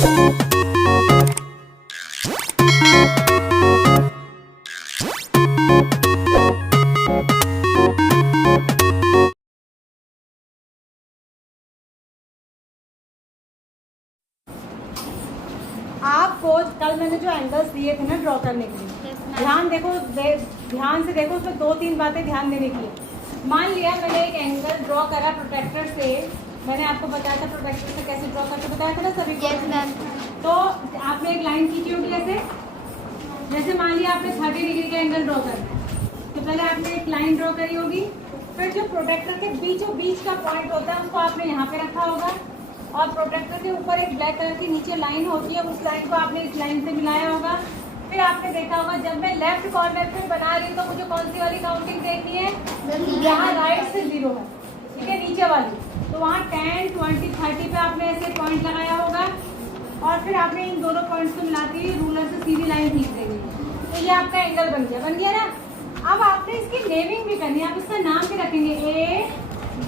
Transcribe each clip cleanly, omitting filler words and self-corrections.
आपको कल मैंने जो एंगल्स दिए थे ना ड्रॉ करने के लिए, ध्यान देखो, ध्यान से देखो, उसमें 2-3 बातें ध्यान देने की है। मान लिया मैंने एक एंगल ड्रॉ करा प्रोटेक्टर से, मैंने आपको बताया था प्रोटेक्टर से कैसे ड्रॉ करके बताया था ना सभी को। तो आपने एक लाइन खींची होगी ऐसे, जैसे मान लिया आपने 30 डिग्री का एंगल ड्रॉ करना है, तो पहले आपने एक लाइन ड्रॉ करी होगी, फिर जो प्रोटेक्टर के बीचों बीच का पॉइंट होता है उसको आपने यहाँ पे रखा होगा, और प्रोटेक्टर के ऊपर एक ब्लैक कलर की नीचे लाइन होती है, उस लाइन को आपने इस लाइन से मिलाया होगा। फिर आपने देखा होगा जब मैं लेफ्ट कॉर्नर पे बना रही हूँ तो मुझे कौन सी वाली काउंटिंग देखनी है, यहाँ राइट से 0 है, ठीक है, नीचे वाली, तो वहाँ 10, 20, 30 पे आपने ऐसे पॉइंट लगाया होगा, और फिर आपने इन दोनों पॉइंट्स को मिलाते हुए रूलर से सीधी लाइन खींच देंगे, तो ये आपका एंगल बन गया ना। अब आपने इसकी नेमिंग भी करनी है, आप इसका नाम भी रखेंगे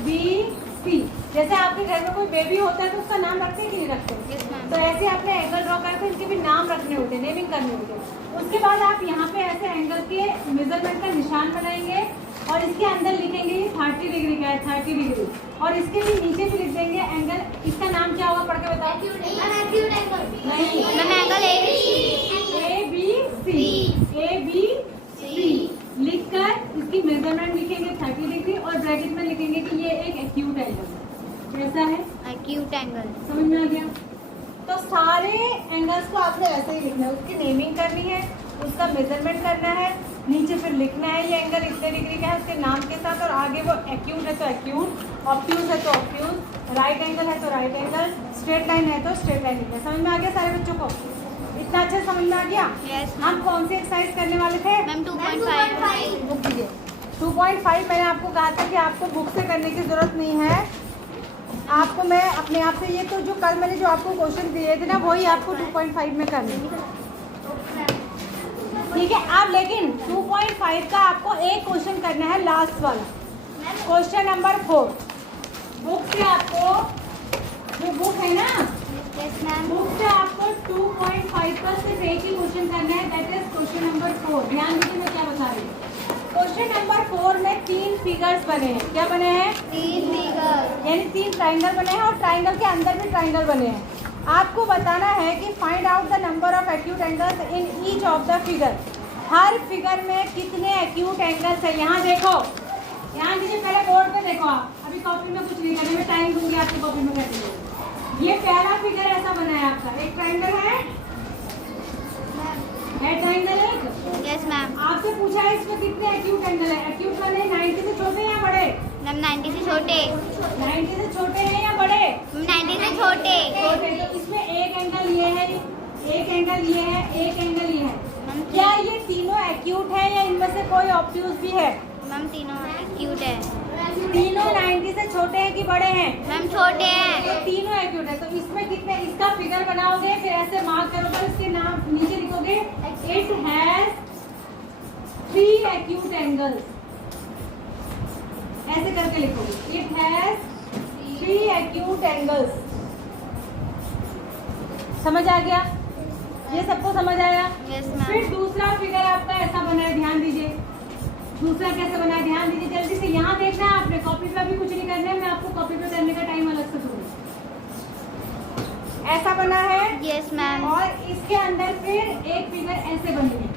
ABC। जैसे आपके घर में कोई बेबी होता है तो उसका नाम रखते हैं कि नहीं रखते? तो ऐसे आपने एंगल ड्रॉ करके इनके भी नाम रखने होते हैं, नेमिंग करने होते हैं। उसके बाद आप यहाँ पे ऐसे एंगल के मेजरमेंट का निशान बनाएंगे और इसके अंदर लिखेंगे 30 डिग्री का है, 30 डिग्री, और इसके भी नीचे भी लिख देंगे एंगल। इसका नाम क्या होगा, पढ़ के बताओ। ABC लिखकर इसकी मेजरमेंट लिखेंगे 30 डिग्री, और ब्रैकेट में लिखेंगे कि ये एक एक्यूट एंगल है। कैसा है? Acute angle. समझ में आ गया? तो सारे एंगल्स को आपने ऐसे ही लिखना है, उसकी नेमिंग करनी है, उसका मेजरमेंट करना है, नीचे फिर लिखना है ये एंगल इतने डिग्री का है उसके नाम के साथ, और आगे वो एक्यूट है तो एक्यूट, ऑब्ट्यूज है तो ऑब्ट्यूज, राइट एंगल है तो राइट एंगल, स्ट्रेट लाइन है तो स्ट्रेट लाइन लिखना है। समझ में आ गया सारे बच्चों को? इतना अच्छा समझ में आ गया? हम कौन सी एक्सरसाइज करने वाले थे? 2.5। बुक दीजिए। 2.5 मैंने आपको कहा था कि आपको बुक से करने की जरूरत नहीं है, आपको मैं अपने आप से, ये तो जो कल मैंने जो आपको क्वेश्चन दिए थे ना वही आपको 2.5 में करने, ठीक है। अब लेकिन 2.5 का आपको एक क्वेश्चन करना है, लास्ट वाला क्वेश्चन नंबर 4। बुक से आपको, जो बुक है ना, बुक से आपको 2.5 का सिर्फ एक ही क्वेश्चन करना है, दैट इज क्वेश्चन नंबर 4। ध्यान दीजिए मैं क्या बता रही हूँ। क्वेश्चन नंबर 4 में 3 फिगर्स बने हैं। क्या बने हैं? 3 फिगर, यानी 3 ट्राइंगल बने हैं, और ट्राइंगल के अंदर भी ट्राइंगल बने हैं। आपको बताना है कि find out the number of acute angles in each of the figure. Her figure में कितने एक्यूट एंगल्स है, यहाँ देखो, ध्यान दीजिए, पहले बोर्ड पे देखो आप, अभी कॉपी में कुछ नहीं करना, मैं टाइम दूंगी आपको कॉपी में करने। ये पहला फिगर ऐसा बना है आपका, एक ट्राइंगल है, ट्राइंगल है। Yes ma'am. आपसे पूछा है इसमें कितने एक्यूट एंगल है, एक्यूट वाले 90 से छोटे या बड़े? मैम 90 से छोटे। 90 से छोटे हैं या बड़े? 90 से छोटे। छोटे। तो इसमें एक एंगल ये है, एक एंगल ये है, एक एंगल ये है। क्या ये तीनों एक्यूट है या इनमें से कोई ऑब्ट्यूज भी है? मैम तीनों एक्यूट है। तीनों 90 से छोटे हैं कि बड़े हैं? मैम छोटे हैं। तो तीनों एक्यूट है, तो इसमें कितने, इसका फिगर बनाओगे, फिर ऐसे मार्क करोगे, इसके नाम नीचे लिखोगे, इट हैज 3 एक्यूट एंगल्स, ऐसे करके लिखोगे, इट हैज 3 एक्यूट एंगल्स। समझ आ गया? ये सबको समझ आया? yes, फिर दूसरा फिगर आपका ऐसा बना है, ध्यान दीजिए, दूसरा कैसे बना है, ध्यान दीजिए जल्दी से, यहाँ देखना है आपने, कॉपी पे भी कुछ नहीं करना है, मैं आपको कॉपी पे करने का टाइम अलग से दूंगी। ऐसा बना है, यस मैम, और इसके अंदर फिर एक फिगर ऐसे बनी है,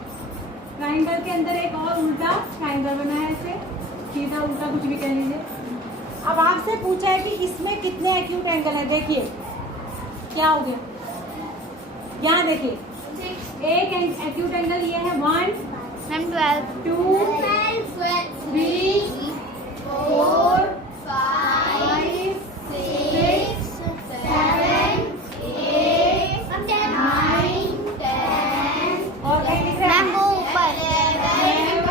ट्राइंगल के अंदर एक और उल्टा ट्राइंगल बना है, ऐसे सीधा उल्टा कुछ भी कह लीजिए। अब आपसे पूछा है कि इसमें कितने एक्यूट एंगल है, देखिए क्या हो गया, यहाँ देखिए, एक एक्यूट एंगल ये है 1, मैम 12, 2, 3, 4, 5, 6, 7, 8, 9, 10, और मैम वो ऊपर 11,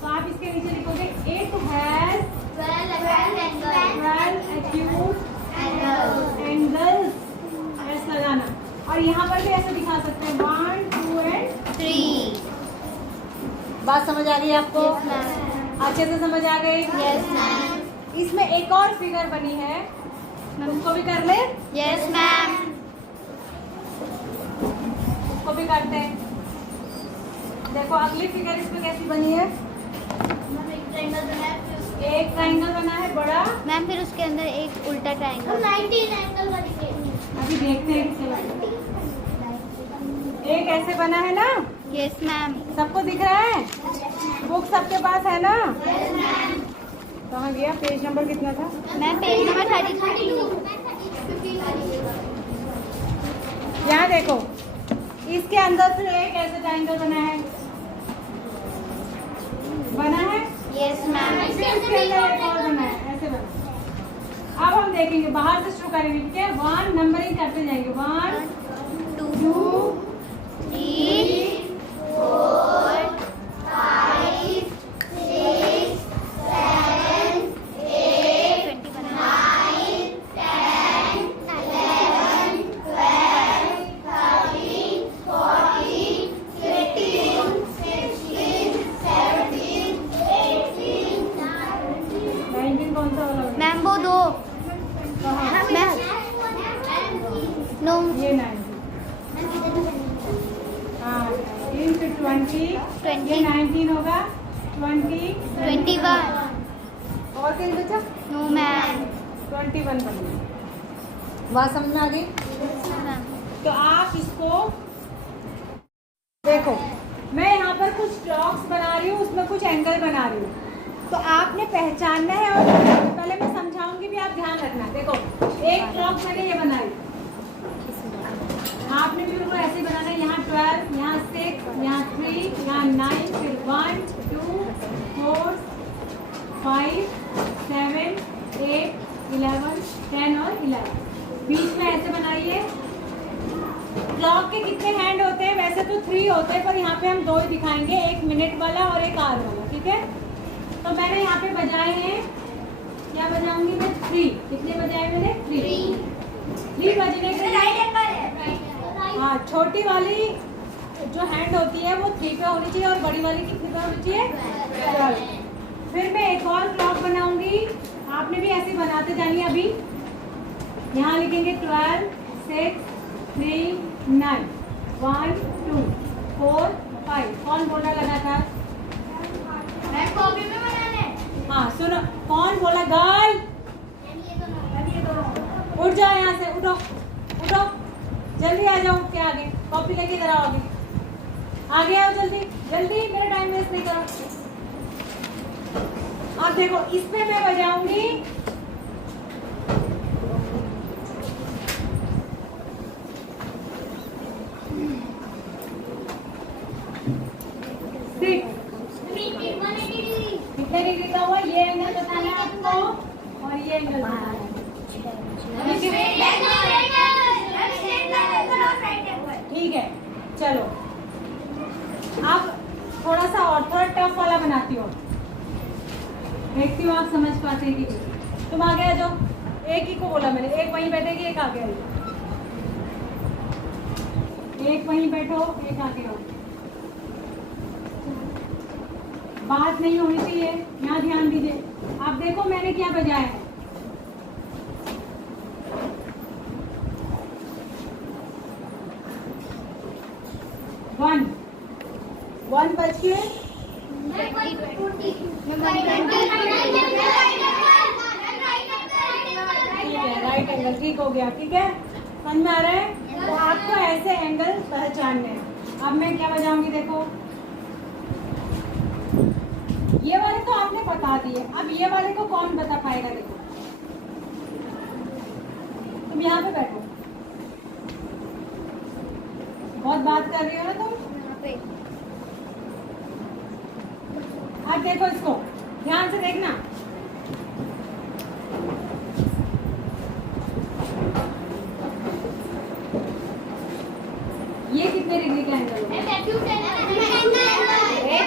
तो आप इसके नीचे लिखोगे, इट हैज 12 एक्यूट एंगल्स, ऐसा लगाना, और यहाँ पर भी ऐसे दिखा सकते हैं 1, 2 एंड 3। बात समझ आ गई आपको? अच्छे से समझ आ गई? Yes ma'am. इसमें एक और फिगर बनी है, उसको भी कर ले? Yes ma'am. भी करते हैं। देखो अगली फिगर इसमें कैसी बनी है। एक ट्रायंगल बना है बड़ा मैम, फिर उसके अंदर एक उल्टा ट्रायंगल। अभी देखते हैं किससे बना। एक ऐसे बना है ना। Yes ma'am. सबको दिख रहा है? बुक सबके पास है ना? कहाँ गया? पेज नंबर कितना था? Ma'am page number 32। यहाँ देखो, इसके अंदर से एक ऐसे ट्रायंगल बना है। Yes ma'am. इसके अंदर एक और बना है, ऐसे बना। अब हम देखेंगे, बाहर से शुरू करेंगे, ठीक है? 1 नंबरिंग करते जाएंगे। 1 2 3 4 5 6 7 8 9 10 11 12 13 14 15 16 17 18 19 कौन सा वाला बना? मैम वो दो। कहाँ? Ma'am no. ये 19। हाँ, 19 से 20, ये 19 होगा। 20 21। और कहीं बचा? No ma'am. 21 बन गई। बात समझ में आ गई? तो आप इसको देखो, मैं यहाँ पर कुछ ब्लॉक्स बना रही हूँ, उसमें कुछ एंगल बना रही हूँ। तो आपने पहचानना है, और पहले मैं समझाऊंगी भी, आप ध्यान रखना। देखो, एक ब्लॉक मैंने ये बनाई, आपने भी बिल्कुल ऐसे बनाना है। यहाँ 12, यहाँ 6, यहाँ 3, यहाँ 9, फिर 1 2 4 5 7 8 11 10 और 11। बीच में ऐसे बनाइए। क्लॉक के कितने हैंड होते हैं? वैसे तो 3 होते हैं, पर यहाँ पे हम 2 ही दिखाएंगे, एक मिनट वाला और एक आवर वाला, ठीक है? तो मैंने यहाँ पे बजाए हैं, क्या बजाऊंगी मैं? 3। कितने बजाए मैंने? 3 बजने के लिए। हाँ, छोटी वाली जो हैंड होती है वो 3 पे होनी चाहिए, और बड़ी वाली कितने पे होनी चाहिए? 12। फिर मैं एक और क्लॉक बनाऊंगी, आपने भी ऐसे बनाते जानी है। अभी यहाँ लिखेंगे 12 6 3 9 1 2 4 5। कौन बोल रहा लगातार? हाँ सुनो, कौन बोला? गर्ल उठ जाओ, यहाँ से उठो, उठो, जल्दी आ जाओ। क्या आगे? कॉपी लेके इधर आओ, आगे आओ, जल्दी जल्दी, मेरा टाइम वेस्ट नहीं करो। अब देखो, इस पे मैं बजाऊंगी कितने डिग्री का हुआ? ये एंगल बताना है आपको, और ये एंगल बताना है। ठीक है, चलो अब थोड़ा सा और, थोड़ा टफ वाला बनाती हूँ। देखती हूँ आप समझ पाते हैं कि नहीं। तुम आगे आ जाओ। एक ही को बोला मैंने, एक वहीं बैठेगी, एक आगे आओ। एक वहीं बैठो, एक आगे आओ। बात नहीं होनी चाहिए, यहाँ ध्यान दीजिए। आप देखो मैंने क्या बजाया है। वन बज के राइट एंगल, ठीक हो गया, ठीक है? समझ में आ रहा है? तो आपको ऐसे एंगल पहचानने हैं। अब मैं क्या बजाऊंगी, देखो। ये वाले तो आपने बता दिए, अब ये वाले को कौन बता पाएगा? देखो, तुम यहाँ पे बैठो, बहुत बात कर रही हो ना तुम। अब देखो इसको, ध्यान से देखना। ये कितने डिग्री का एंगल है?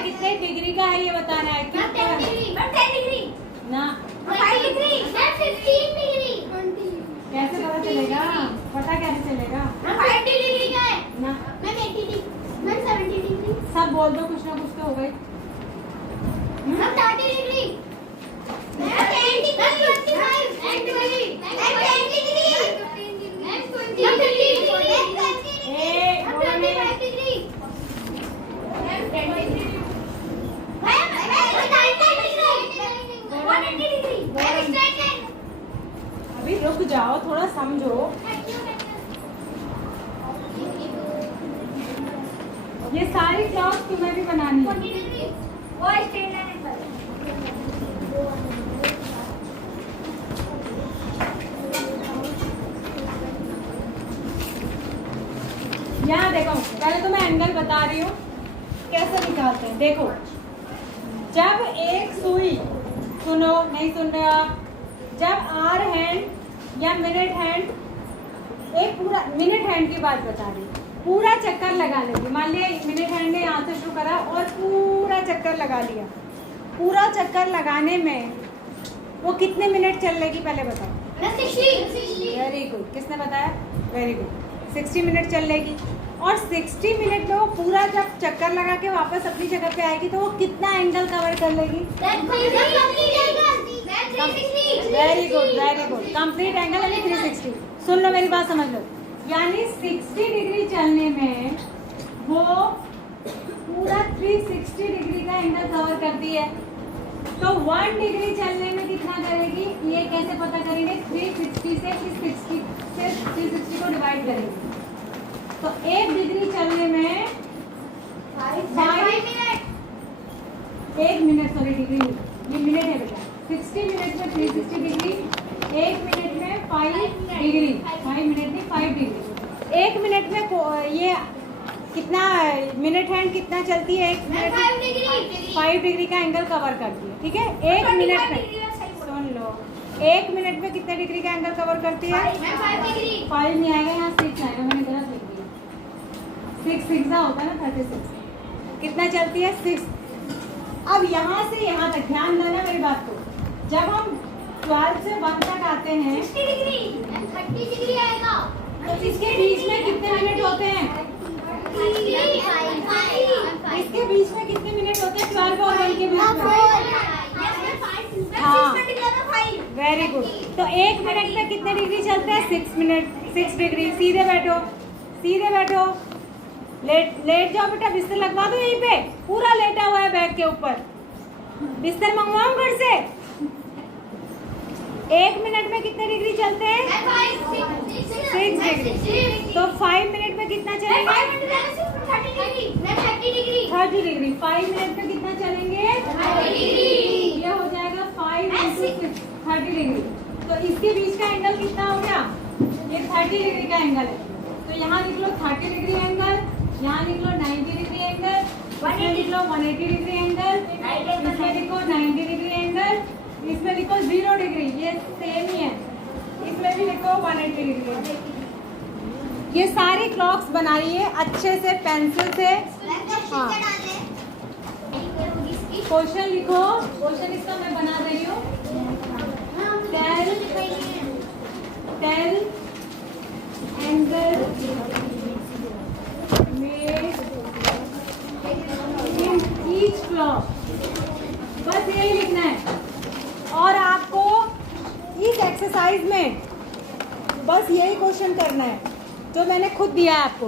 कितने डिग्री का है ये बताना है। 10 डिग्री ना, 5 डिग्री 15 डिग्री। कैसे पता चलेगा? पता कैसे चलेगा? 5 डिग्री का है ना, मैम। 80 degree ma'am. 70 डिग्री सब बोल दो, कुछ ना कुछ तो हो गई। Ma'am 30 degree ma'am. 10 degree 25 ma'am. 20 ma'am. 10 degree ma'am. 20 degree ma'am. 25 degree जाओ, थोड़ा समझो। ये सारी क्लॉक्स तुम्हें भी बनानी है। वो स्ट्रेट लाइन है। यहाँ देखो, पहले तो मैं एंगल बता रही हूँ कैसे निकालते हैं। देखो, जब एक सुई, सुनो नहीं सुन रहे आप, जब आर हैंड या मिनट हैंड, एक पूरा मिनट हैंड की बात बता रही हूँ, पूरा चक्कर लगा लेगी। मान लिया मिनट हैंड ने यहाँ से शुरू करा और पूरा चक्कर लगा लिया। पूरा चक्कर लगाने में वो कितने मिनट चल लेगी पहले बताओ। 60। वेरी गुड, किसने बताया? वेरी गुड, 60 मिनट चल लेगी। और 60 मिनट में वो पूरा जब चक्कर लगा के वापस अपनी जगह पे आएगी तो वो कितना एंगल कवर कर लेगी? Very good, very good, complete angle यानी 360। सुन लो, मेरी बात समझ लो, यानी 60 डिग्री चलने में वो पूरा 360 डिग्री का एंगल कवर करती है। तो 1 डिग्री चलने में कितना करेगी, ये कैसे पता करेंगे? 360 से 360 को डिवाइड करेंगे। तो 1 डिग्री चलने में 1 मिनट, सॉरी डिग्री ये मिनट है बेटा। 60 मिनट में 360 डिग्री, 1 मिनट में 5 डिग्री, 5 मिनट में 5 डिग्री। 1 मिनट में ये कितना मिनट हैंड कितना चलती है? 1 मिनट 5 डिग्री का एंगल कवर करती है। ठीक है, 1 मिनट में, सुन लो, 1 मिनट में कितने डिग्री का एंगल कवर करती है? 5 नहीं आएगा, यहाँ 6 आएगा, मैंने गलत लिख दिया। 6 6 होता है ना 36। कितना चलती है? 6। अब यहाँ से यहाँ तक ध्यान देना मेरी बात को। जब हम 12 से 1 तक आते हैं 30 डिग्री आएगा। तो इसके बीच में कितने मिनट होते हैं? इसके बीच में कितने मिनट होते हैं? 12 और 1 के बीच में। हाँ, वेरी गुड। तो 1 मिनट में कितने डिग्री चलते हैं? 6 मिनट, 6 डिग्री। सीधे बैठो, सीधे बैठो, लेट जाओ बेटा, बिस्तर लगवा दो यहीं पे, पूरा लेटा हुआ है बैग के ऊपर। बिस्तर मंगवाऊं घर से? 1 मिनट में कितने डिग्री चलते हैं? 6 डिग्री। तो 5 मिनट में कितना चलेंगे? 30 डिग्री। 5 मिनट में कितना चलेंगे? 30 डिग्री। ये हो जाएगा 5 × 6, 30 डिग्री। तो इसके बीच का एंगल कितना हो गया? ये 30 डिग्री का एंगल है। तो यहाँ लिख लो 30 डिग्री एंगल, यहाँ लिख लो 90 डिग्री एंगल, इसमें लिख लो 180 डिग्री एंगल, इसमें लिखो 90 डिग्री एंगल, इसमें लिखो 0 डिग्री, ये सेम ही है, इसमें भी लिखो 180 डिग्री। ये सारी क्लॉक्स बनाइए अच्छे से पेंसिल से। हाँ, क्वेश्चन लिखो, क्वेश्चन इसका मैं बना रही हूँ। टेल एंगल में इन ईच क्लॉक, बस यही लिखना है। और आपको इस एक्सरसाइज में बस यही क्वेश्चन करना है जो मैंने खुद दिया है आपको।